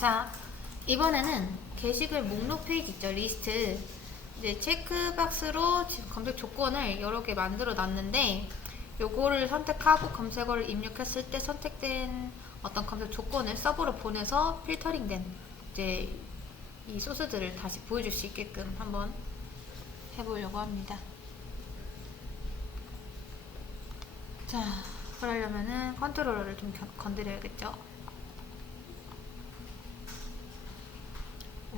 자, 이번에는 게시글 목록 페이지 있죠, 리스트. 이제 체크박스로 지금 검색 조건을 여러 개 만들어 놨는데, 요거를 선택하고 검색어를 입력했을 때 선택된 어떤 검색 조건을 서버로 보내서 필터링된 이제 이 소스들을 다시 보여줄 수 있게끔 한번 해보려고 합니다. 자, 그러려면은 컨트롤러를 좀 견- 건드려야겠죠.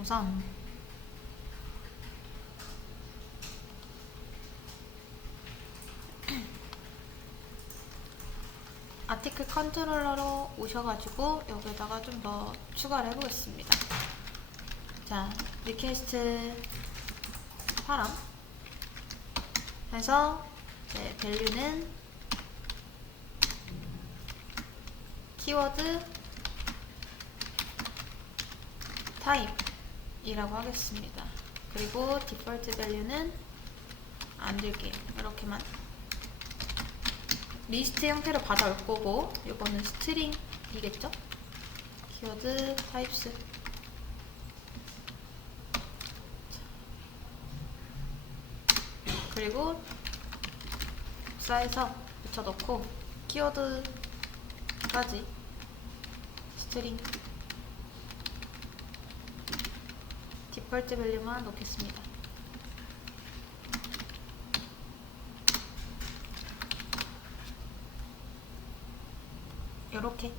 우선 아티클 컨트롤러로 오셔가지고 여기다가 좀 더 추가를 해보겠습니다. 자, 리퀘스트 파람. 해서 이제 밸류는 키워드 타입 이라고 하겠습니다. 그리고 디폴트 밸류는 안 들게. 이렇게만. 리스트 형태로 받아올 거고 이거는 스트링이겠죠? 키워드 타입스. 그리고 복사해서 붙여넣고 키워드까지. 스트링 디폴트 밸류만 넣겠습니다. 이렇게